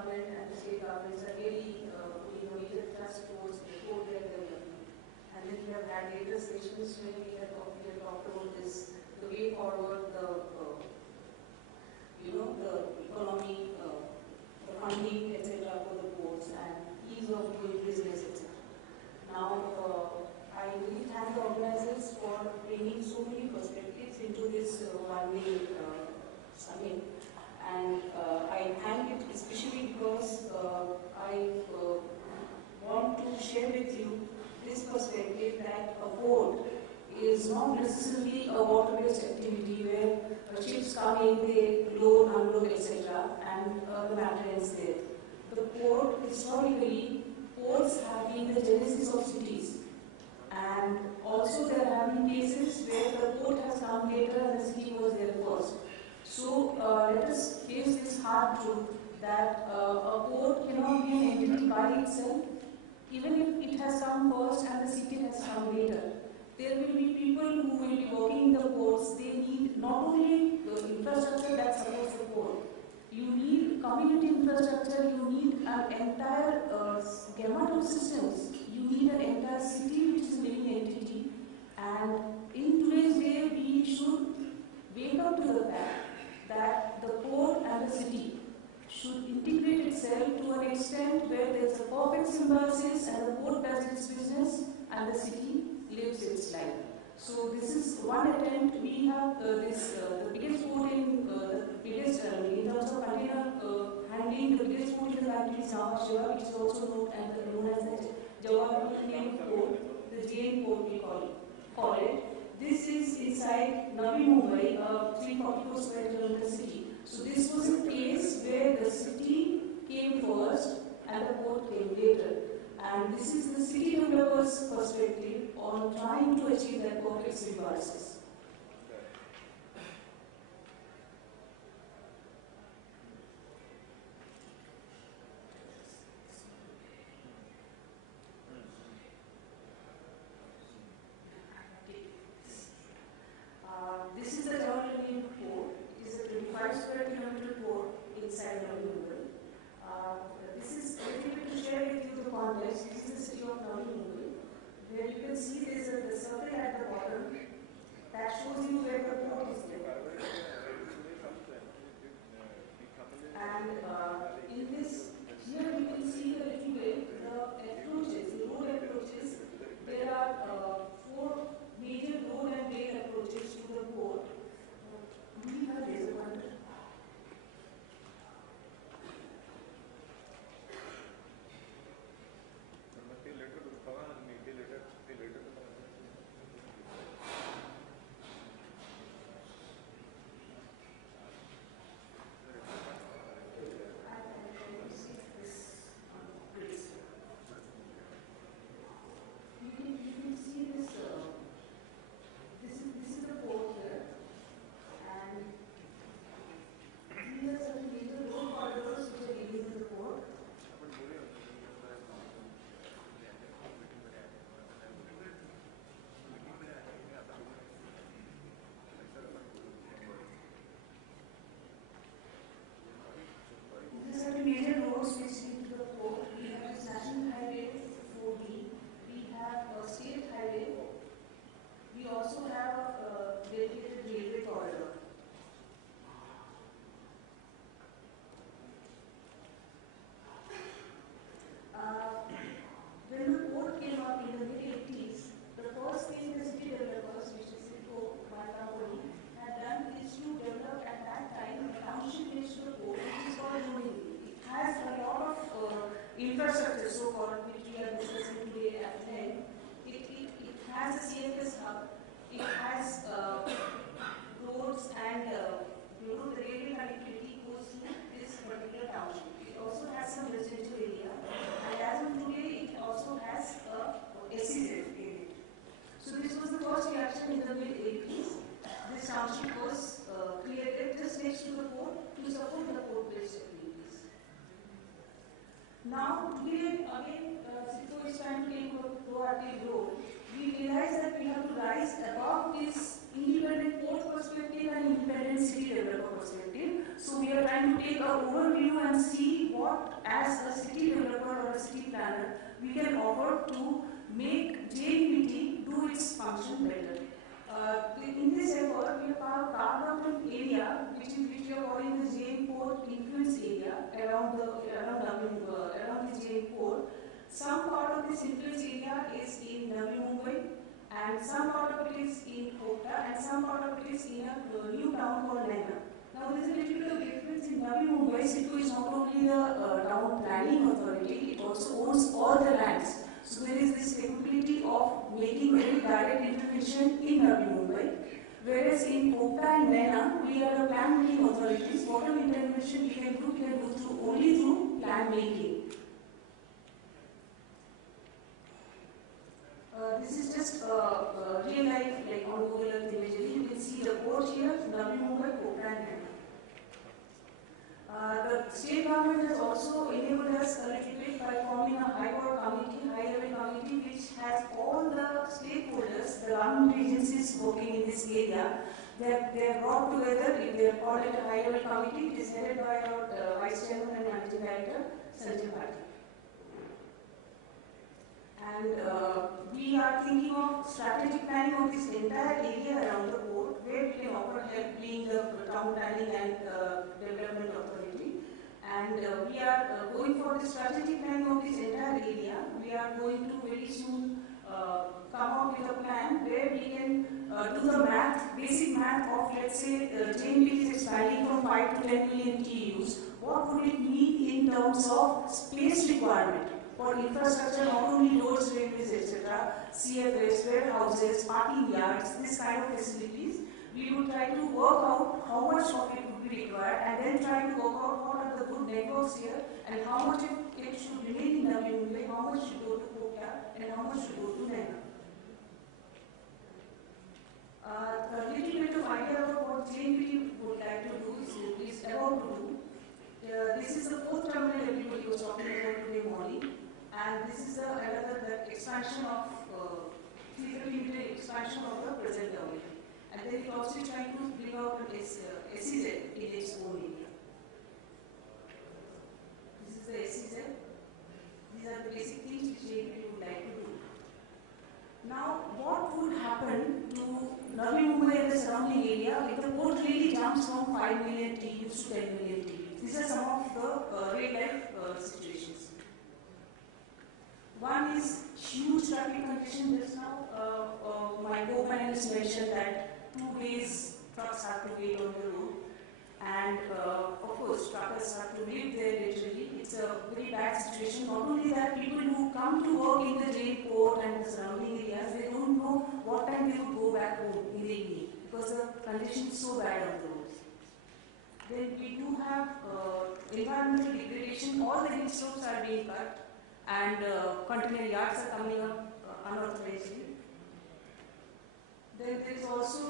government and the state governments are really putting a major thrust towards the port development. And then we have had later sessions when we have talked about this, the way forward, the economy, the funding, etc. for the ports and ease of doing business, etc. Now, I really thank the organizers for bringing so many perspectives into this one-day summit. And I thank it especially because I want to share with you this perspective that a port is not necessarily a water-based activity where ships come in, they load, unload, etc. and the matter ends there. The port, historically, ports have been the genesis of cities. And also there have been cases where the port has come later and the city was there first. So let us face this hard truth that a port cannot be an entity by itself, even if it has come first and the city has come later. There will be people who will be working in the ports. They need not only the infrastructure that supports the port. You need community infrastructure, you need an entire gamut of systems. You need an entire city which is a living entity. And in today's day, we should wake up to the fact that the port and the city should integrate itself to an extent where there is a perfect symbiosis and the port does its business and the city lives its life. So this is one attempt. We have the biggest port in in terms of container handling, the biggest port in the country is Nhava Sheva, which is also known as the Jawahar port, the JN port we call it. This is inside Navi Mumbai, a 344 square kilometer city. So this was a case where the city came first and the port came later. And this is the city developer's perspective on trying to achieve that perfect symbiosis. This is the Additonal port. It is a 25 square kilometer port inside Navi Mumbai. This is a little bit to share with you the context. This is the city of Navi Mumbai, where you can see there is the circle at the bottom that shows you where the port is there. And in this, here you can see a little bit the approaches, the road approaches. There are 4 major road and rail approaches to the port. Do we have laser pointer? Infrastructure, so-called, which we are discussing today at 10, it has a CFS hub, it has roads and the railway connectivity goes to this particular township. It also has some residential area, and as of today, it also has a SEZ area. So this was the first reaction in the mid-80s. This township was created just next to the port to support the port-based activities. Now, today, again, CIDCO is trying to take a proactive role. We realize that we have to rise above this independent port perspective and independent city developer perspective. So we are trying to take take an overview and see what, as a city developer or a city planner, we can offer to make JNPT do its function better. In this effort, we have carved out an area which we are calling the JN Port influence area around the JN Port. Some part of this influence area is in Navi Mumbai, and some part of it is in Kota, and some part of it is in a new town called Naina. Now, there is a little bit of difference in Navi Mumbai. CIDCO is not only the town planning authority, it also owns all the lands. So there is this capability of making very direct intervention in Navi Mumbai. Whereas in Kota and Naina, we are the plan making authorities. Whatever intervention we can do only through plan making. This is just real life, like on Google Earth imagery. You can see the port here, Navi Mumbai, Kota and Naina. The state government has also enabled us a little bit by forming a high-level committee, which has all the stakeholders, the government agencies working in this area. They are brought together. They are called it a high-level committee. It is headed by our Vice Chairman and Managing Director, Sanjay Bhatia. And we are thinking of strategic planning of this entire area around the port, where we can offer help, being the town planning and development authority. And we are going for the strategic planning of this entire area. We are going to very soon come up with a plan where we can do the math, basic math of, let's say, JNPT is expanding from 5 to 10 million TEUs. What would it mean in terms of space requirement for infrastructure, not only roads, railways, etc., CFS, warehouses, parking yards, this kind of facilities. We would try to work out how much of it would be required, and then try to work out what are the good networks here, and how much it should remain in Navi Mumbai, how much should go to Kota, and how much should go to Naina. A little bit of idea about what JNPT would like to do, is about to do. This is the fourth terminal everybody was talking about today morning. And this is another expansion of 330-meter expansion of the present terminal. And then it also trying to bring out an SEZ in its own area. This is the SEZ. These are the basic things which we would like to do. Now, what would happen to Navi Mumbai and the surrounding area if the port really jumps from 5 million TEUs to 10 million TEUs? These are some of the real-life situations. One is huge traffic congestion. Just now, my co-panelist mentioned that 2 days trucks have to wait on the road, and of course, truckers have to live there literally. It's a very bad situation. Not only that, people who come to work in the jail port and the surrounding areas, they don't know what time they would go back home in the evening because the condition is so bad on the roads. Then we do have environmental degradation. All the hill slopes are being cut, and container yards are coming up unauthorizedly. Then there is also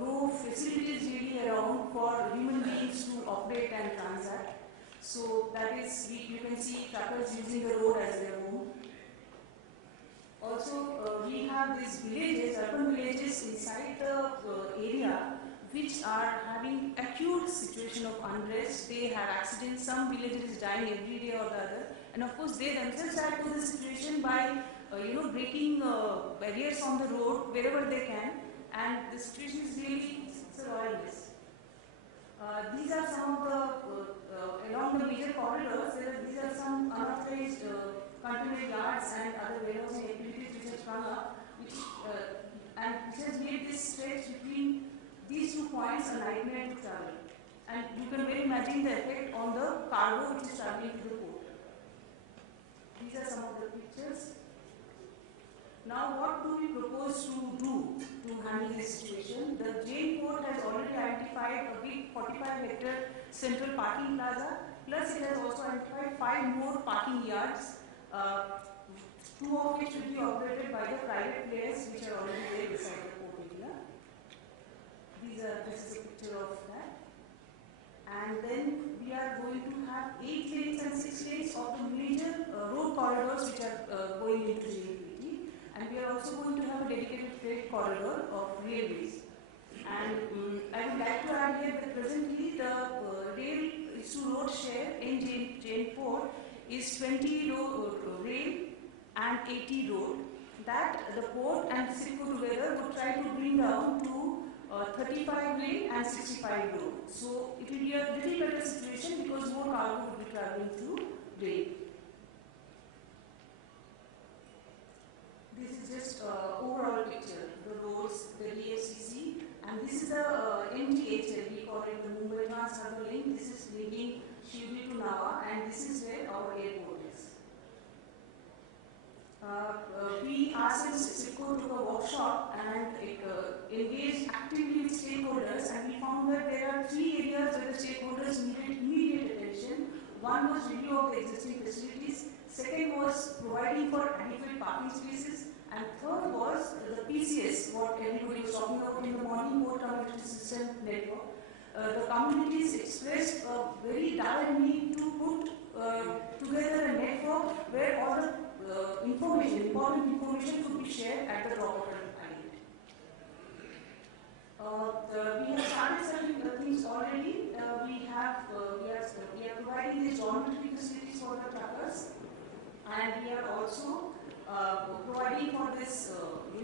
no facilities really around for human beings to operate and transact. So that is, you can see truckers using the road as their home. Also, we have these villages, urban villages inside the area, which are having acute situation of unrest. They have accidents. Some villages dying every day or the other. And of course, they themselves add to the situation by breaking barriers on the road wherever they can. And the situation is really a royal mess. These are some of the, along the major corridors, these are some unauthorized container yards and other warehousing activities which have sprung up, and which has made this stretch between these 2 points a nightmare to travel. And you can well imagine the effect on the cargo which is traveling to the port. These are some of the pictures. Now, what do we propose to do to handle this situation? The Jain Port has already identified a big 45-hectare central parking plaza, plus it has also identified 5 more parking yards, 2 of which will be operated by the private players which are already there beside the port area. This is a picture of that. And then we are going to have 8 lanes and 6 lanes of the major road corridors which are going into JNPT. And we are also going to have a dedicated freight corridor of railways. And I would like to add here that presently the rail is to is 20 rail and 80 road. That the port and the CIDCO together would try to bring down to 35 rail and 65 road. So it will be a little better situation because more cargo would be traveling through rail. This is just overall picture, the roads, the DFCC, and this is the MTHL, we call it the Mumbai Trans Harbour Link. This is linking Shivli to Nava, and this is where our airport is. We ourselves, CIDCO, took a workshop and engaged actively with stakeholders, and we found that there are 3 areas where the stakeholders needed immediate attention. One was review of the existing facilities, second was providing for adequate parking spaces, and third was the PCS, what everybody was talking about in the morning, Port Community System Network. The communities expressed a very dire need to put together a network where all the important information could be shared at the drop of an idea. We have started certain things already. We are providing these dormitory facilities for the truckers, and we are also providing for this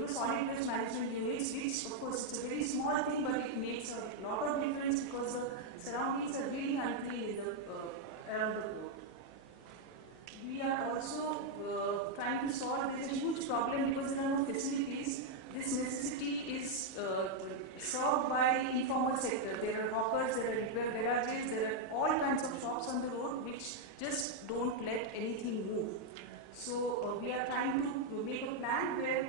solid waste management units, which of course it's a very small thing, but it makes a lot of difference because the surroundings are really unclean in the around the globe. We are also trying to solve this huge problem because there are no facilities. This necessity is served by informal sector. There are hawkers, there are repair garages, there are all kinds of shops on the road which just don't let anything move. So we are trying to make a plan where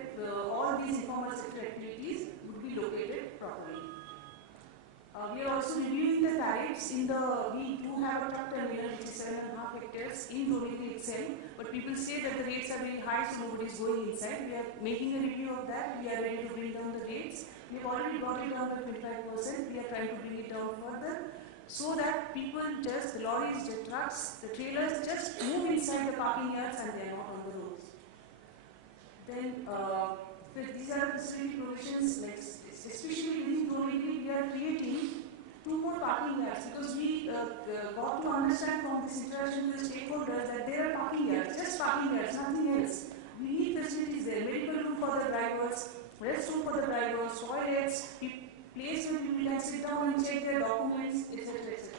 all these informal sector activities would be located properly. We are also reviewing the tariffs in the, we do have a truck terminal which is 7.5 hectares in Dombivli itself, but people say that the rates are very high, so nobody is going inside. We are making a review of that. We are ready to bring down the rates. We have already brought it down to 25%. We are trying to bring it down further so that people just, the lorries, the trucks, the trailers just move inside the parking yards and they are not on the roads. Then these are the facility provisions, like especially within Dombivli, we are creating 2 more parking yards because we got to understand from this interaction with the stakeholders that there are parking yards, just parking yards, nothing else. We need facilities there, medical room for the drivers, restroom for the drivers, toilets, place where people can sit down and check their documents, etc. etc.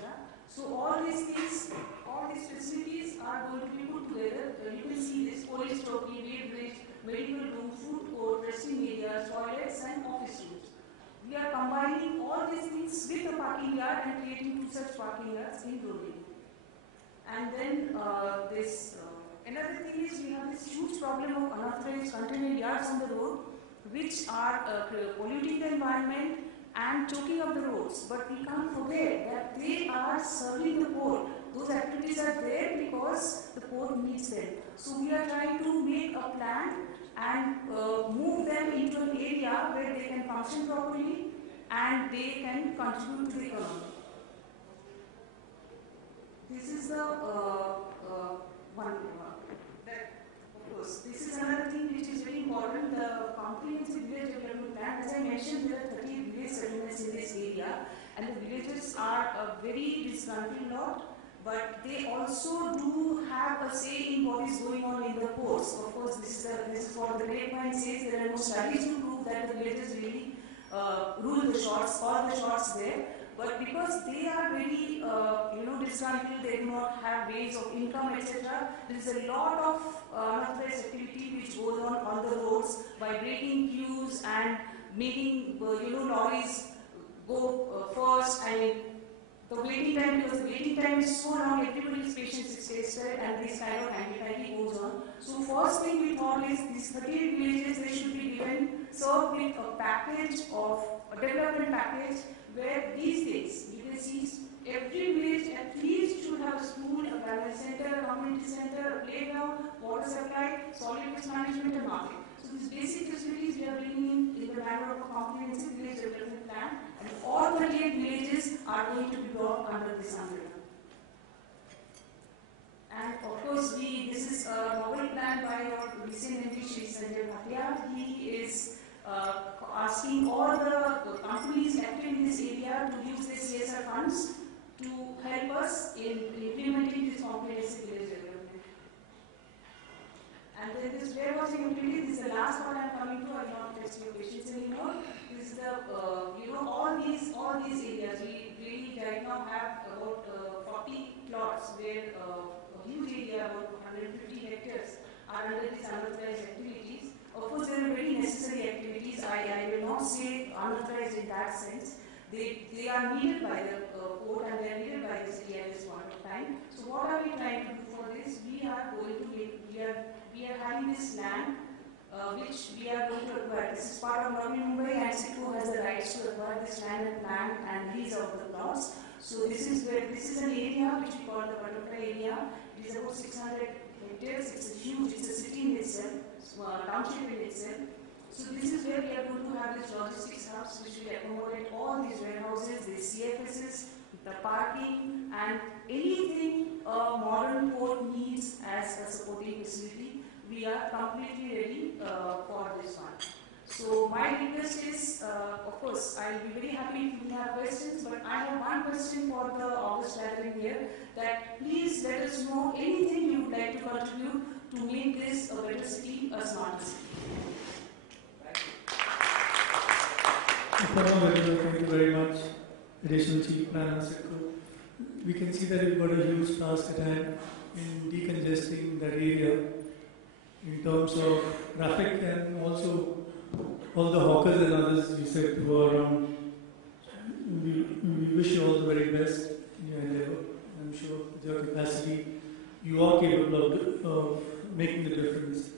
So all these things, all these facilities are going to be put together. You can see this police trophy, weight bridge, medical room, food court, resting areas, toilets and office rooms. We are combining all these things with a parking yard and creating 2 such parking yards in Dombivli. And then another thing is we have this huge problem of unauthorized container yards on the road which are polluting the environment and choking up the roads. But we can't forget that they are serving the port. Those activities are there because the port needs them. So we are trying to make a plan and move them into an area where they can function properly and they can contribute to the economy. This is the one. Of course, this is another thing which is very important. The comprehensive village development plan. As I mentioned, there are 30 village settlements in this area, and the villages are a very disgruntled lot. But they also do have a say in what is going on in the ports. Of course, this is what the grapevine says. There are no studies to prove that the villages really rule the shots, call the shots there. But because they are very, disgruntled, they do not have ways of income, etc. There is a lot of unauthorized activity which goes on the roads by breaking queues and making, lorries go first. And the waiting time, because the waiting time is so long, everybody's patience is tested and this kind of hanky-panky goes on. So first thing we thought is these 38 villages, they should be given, served with a package of, a development package where these things, you can see every village at least should have a school, a wellness center, a community center, a playground, water supply, solid waste management and market. So these basic facilities we are bringing in the manner of a comprehensive village development plan, and all 38 villages are going to be brought under this umbrella. And of course, this is a novel plan by our recent MD, JNPTIA. He is asking all the companies active in this area to use their CSR funds to help us in implementing this comprehensive village development. then this warehousing utility, this is the last one I'm coming to. I will not test your patience anymore. This is the, all these areas. We really right now have about 40 plots where a huge area, about 150 hectares, are under these unauthorized activities. Of course, there are very necessary activities. I will not say unauthorized in that sense. They are needed by the port and they are needed by the city at this point of time. So what are we trying to do for this? We are having this land which we are going to acquire. This is part of Navi Mumbai, and CIDCO has the rights to acquire this land and lease out the plots. So this is an area which we call the butterfly area. It is about 600 hectares. It's a city in itself, township in itself. So this is where we are going to have these logistics hubs which will accommodate all these warehouses, these CFSs, the parking, and anything a modern port needs as a supporting facility. We are completely ready for this one. So my request is, of course, I will be very happy if you have questions, but I have one question for the August gathering here, that please let us know anything you would like to contribute to make this a better city, a smarter city. Aparna Vedula, thank you very much. Additional Chief Planner, CIDCO. We can see that you've got a huge task at hand in decongesting that area in terms of traffic and also all the hawkers and others you said who are around. We wish you all the very best in your endeavor. I'm sure with your capacity you are capable of making the difference.